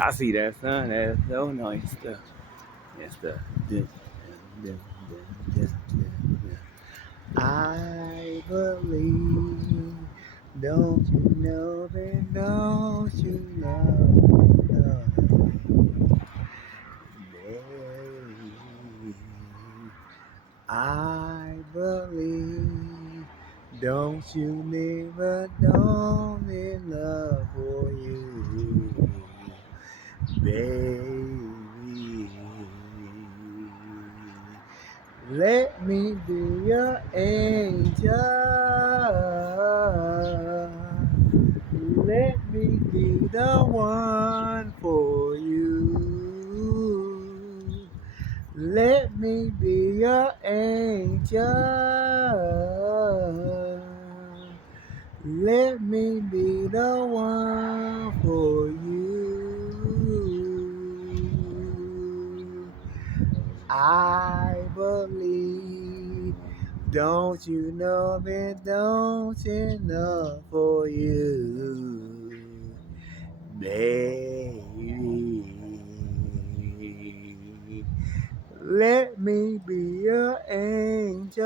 I see that, son. That's so nice. That's the. dun, dun, dun, dun, dun, dun. I believe. Don't you know that? Don't you know? Babe, I believe. Don't you never don't in love for you, baby. Let me be your angel. Let me be the one for you. Let me be your angel. Let me be the one for you. I believe. Don't you know that? Don't enough for you, baby. Let me be your angel.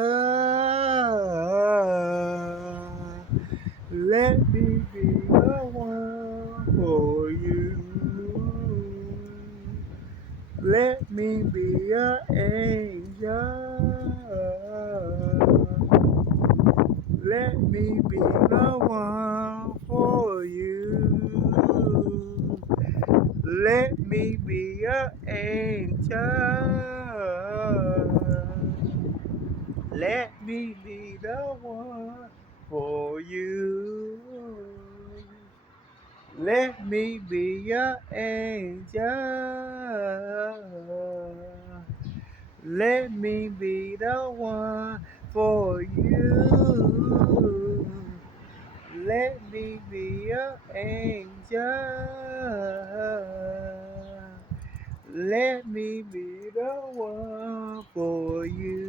Let me be the one for you. Let me be your angel. Let me be the one for you. Let me be your angel. Let me be the one for you. Let me be your angel. Let me be the one for you. Let me be your angel. Let me be the one for you.